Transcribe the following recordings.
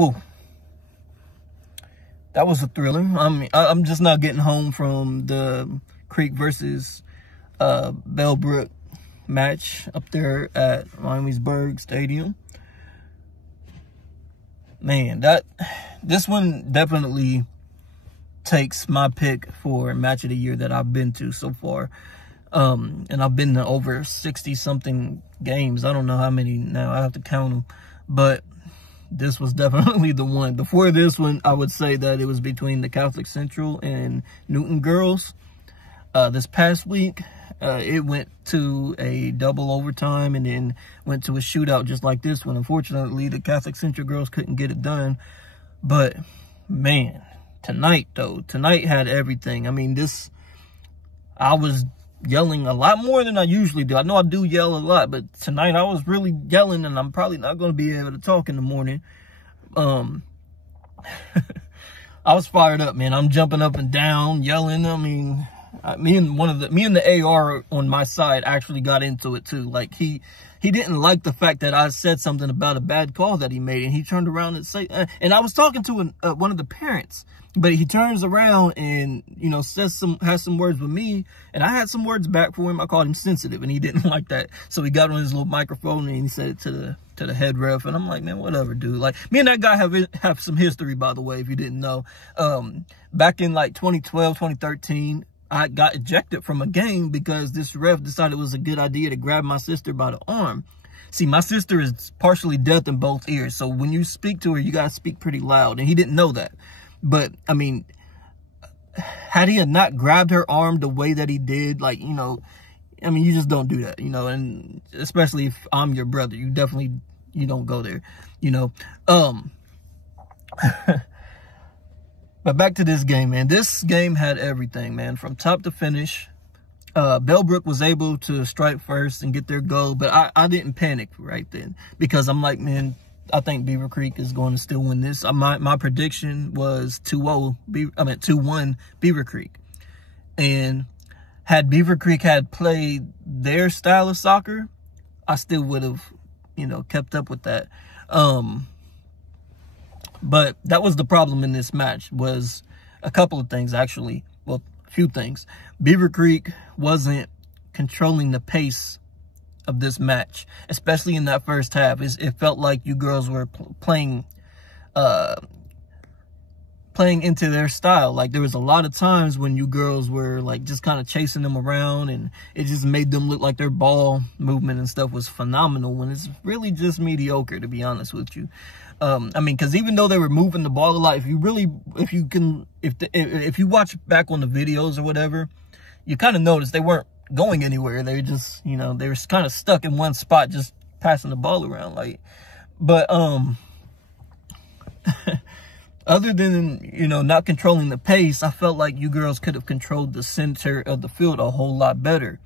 whoa. That was a thriller. I'm just not getting home from the Creek versus Bellbrook match up there at Miamisburg Stadium. Man, this one definitely takes my pick for match of the year that I've been to so far. And I've been to over 60-something games. I don't know how many now. I have to count them. But this was definitely the one. Before this one, I would say that it was between the Catholic Central and Newton girls. This past week, it went to a double overtime and then went to a shootout just like this one. Unfortunately, the Catholic Central girls couldn't get it done. But, man, tonight had everything. I mean, I was yelling a lot more than I usually do. I know I do yell a lot, but tonight I was really yelling, and I'm probably not going to be able to talk in the morning. I was fired up, man. I'm jumping up and down, yelling. I mean, me and the AR on my side actually got into it too. Like he didn't like the fact that I said something about a bad call that he made, and he turned around and and I was talking to one of the parents. But he turns around and, you know, has some words with me, and I had some words back for him. I called him sensitive, and he didn't like that. So he got on his little microphone and he said it to the head ref, and I'm like, man, whatever, dude. Like, me and that guy have some history, by the way, if you didn't know. Back in like 2012, 2013, I got ejected from a game because this ref decided it was a good idea to grab my sister by the arm. See, my sister is partially deaf in both ears, so when you speak to her, you gotta speak pretty loud, and he didn't know that. But, I mean, had he not grabbed her arm the way that he did, like, you know, I mean, you just don't do that, you know, and especially if I'm your brother, you don't go there, you know. But back to this game, man. This game had everything, man, from top to finish. Bellbrook was able to strike first and get their goal, but I didn't panic right then because I'm like, man, I think Beavercreek is going to still win this. My prediction was 2-1 Beavercreek. And had Beavercreek had played their style of soccer, I still would have, you know, kept up with that. But that was the problem in this match, was a couple of things, actually. Well, a few things. Beavercreek wasn't controlling the pace of this match, especially in that first half. It felt like you girls were playing into their style. Like, there was a lot of times when you girls were like just kind of chasing them around, and it just made them look like their ball movement and stuff was phenomenal when it's really just mediocre, to be honest with you. I mean, because even though they were moving the ball a lot, if you watch back on the videos or whatever, you kind of notice they weren't going anywhere. They just, you know, they were kind of stuck in one spot, just passing the ball around. Like, but other than, you know, not controlling the pace, I felt like you girls could have controlled the center of the field a whole lot better.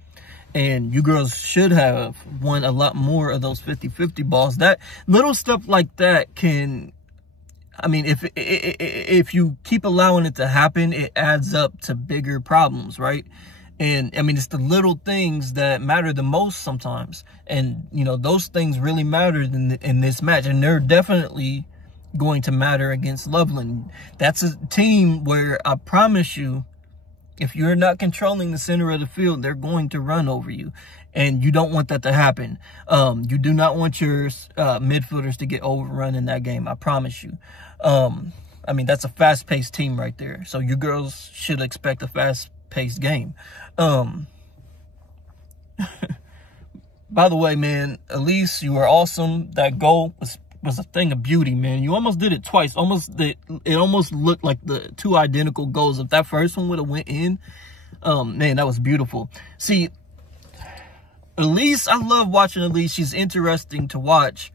And you girls should have won a lot more of those 50-50 balls. That little stuff like that can, I mean, if you keep allowing it to happen, it adds up to bigger problems, right? And I mean, it's the little things that matter the most sometimes. And, you know, those things really mattered in this match. And they're definitely going to matter against Loveland. That's a team where I promise you, if you're not controlling the center of the field, they're going to run over you. And you don't want that to happen. You do not want your midfielders to get overrun in that game. I promise you. I mean, that's a fast-paced team right there. So you girls should expect a fast-paced game. By the way, man, Elise, you were awesome. That goal was a thing of beauty, man. You almost did it twice. It almost looked like the two identical goals. If that first one would have went in, man, that was beautiful. See, Elise, I love watching Elise. She's interesting to watch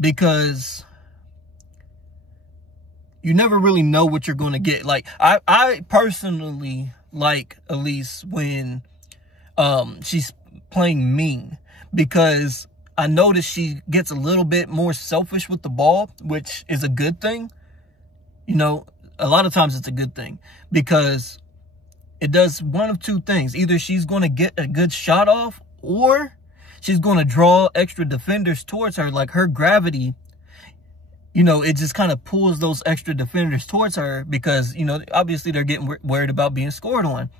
because you never really know what you're going to get. Like, I personally like Elise when she's playing mean, because I noticed she gets a little bit more selfish with the ball, which is a good thing. You know, a lot of times it's a good thing because it does one of two things. Either she's going to get a good shot off, or she's going to draw extra defenders towards her. Like, her gravity you know, it just kind of pulls those extra defenders towards her because, you know, obviously they're getting worried about being scored on.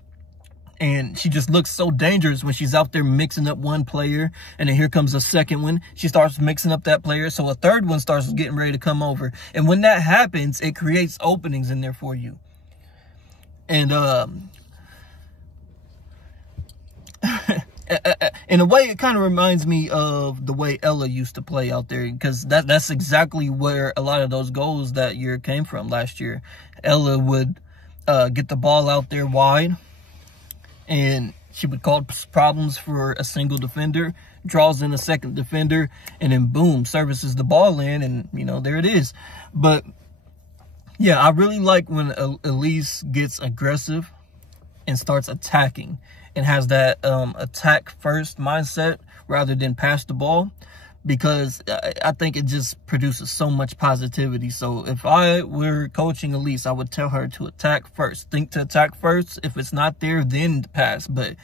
And she just looks so dangerous when she's out there mixing up one player. And then here comes a second one. She starts mixing up that player. So a third one starts getting ready to come over. And when that happens, it creates openings in there for you. And in a way, it kind of reminds me of the way Ella used to play out there, because that's exactly where a lot of those goals that year came from last year. Ella would get the ball out there wide, and she would cause problems for a single defender, draws in a second defender, and then boom, services the ball in, and, you know, there it is. But, yeah, I really like when Elise gets aggressive and starts attacking and has that attack-first mindset rather than pass the ball, because I think it just produces so much positivity. So if I were coaching Elise, I would tell her to attack first. Think to attack first. If it's not there, then pass. But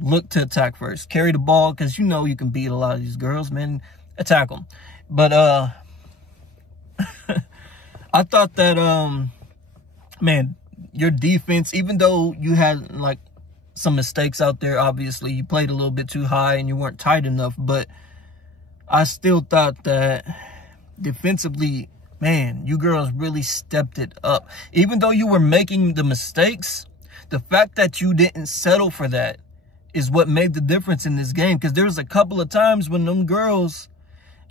look to attack first. Carry the ball, because you know you can beat a lot of these girls, man. Attack them. But I thought that, man, your defense, even though you had, like, some mistakes out there, obviously, you played a little bit too high and you weren't tight enough, but I still thought that defensively, man, you girls really stepped it up. Even though you were making the mistakes, the fact that you didn't settle for that is what made the difference in this game. Because there was a couple of times when them girls,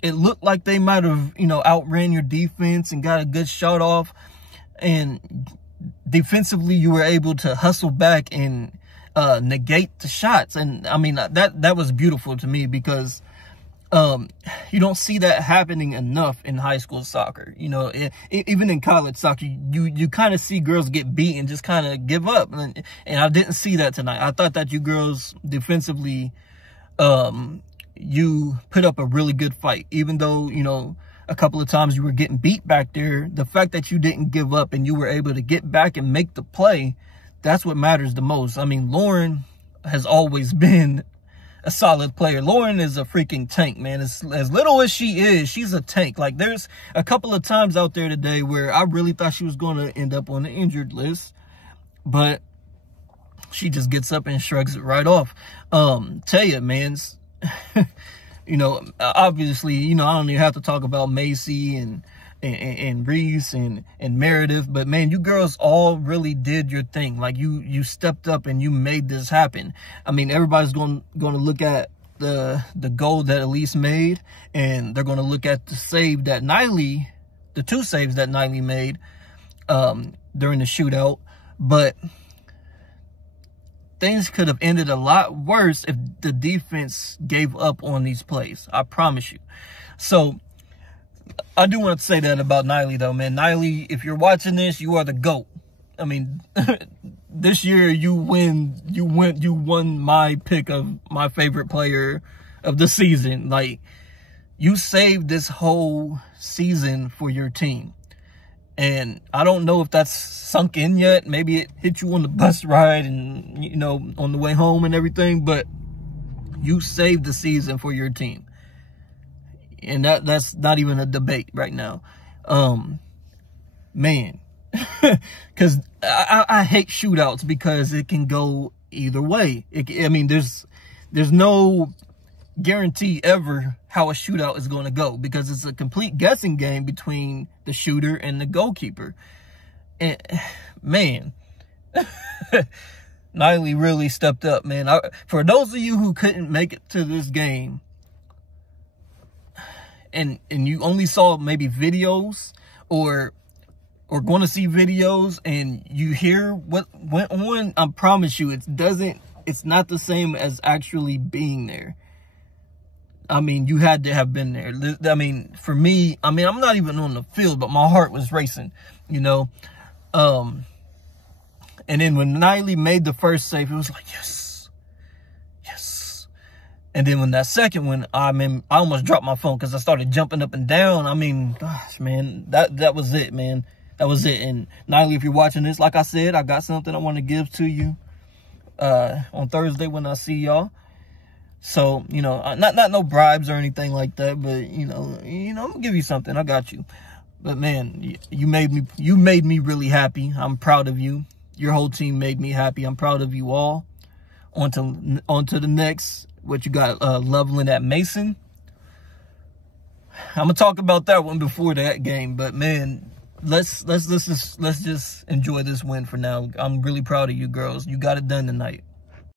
it looked like they might have, you know, outran your defense and got a good shot off. And defensively, you were able to hustle back and negate the shots. And I mean, that was beautiful to me, because you don't see that happening enough in high school soccer. You know, even in college soccer, you kind of see girls get beat and just kind of give up. And I didn't see that tonight. I thought that you girls defensively, you put up a really good fight. Even though, you know, a couple of times you were getting beat back there, the fact that you didn't give up and you were able to get back and make the play, that's what matters the most. I mean, Lauren has always been a solid player. Lauren is a freaking tank, man. As little as she is, she's a tank. Like, there's a couple of times out there today where I really thought she was going to end up on the injured list, but she just gets up and shrugs it right off. Taya, man, you know, obviously, you know, I don't even have to talk about Macy and Reese and Meredith, but man, you girls all really did your thing. Like, you stepped up and you made this happen. I mean, everybody's going to look at the goal that Elise made, and they're going to look at the save that Niley, the two saves that Niley made during the shootout. But things could have ended a lot worse if the defense gave up on these plays. I promise you. So I do want to say that about Niley, though, man. Niley, if you're watching this, you are the GOAT. I mean, this year you won my pick of my favorite player of the season. Like, you saved this whole season for your team. And I don't know if that's sunk in yet. Maybe it hit you on the bus ride and, you know, on the way home and everything, but you saved the season for your team. And that's not even a debate right now. Man, because I hate shootouts because it can go either way. I mean, there's no guarantee ever how a shootout is going to go, because it's a complete guessing game between the shooter and the goalkeeper. And man, Niley really stepped up, man. For those of you who couldn't make it to this game, and you only saw maybe videos or going to see videos, and you hear what went on, I promise you, it's not the same as actually being there. I mean, you had to have been there. I mean, for me, I mean, I'm not even on the field, but my heart was racing, you know. And then when Niley made the first save, it was like, yes, yes. And then when that second one, I mean, I almost dropped my phone because I started jumping up and down. I mean, gosh, man, that was it, man. That was it. And Niley, if you're watching this, like I said, I got something I want to give to you on Thursday when I see y'all. So, you know, not no bribes or anything like that, but, you know, I'm going to give you something. I got you. But man, you made me really happy. I'm proud of you. Your whole team made me happy. I'm proud of you all. On to the next. What you got? Loveland at Mason. I'm gonna talk about that one before that game. But man, let's just enjoy this win for now. I'm really proud of you girls. You got it done tonight.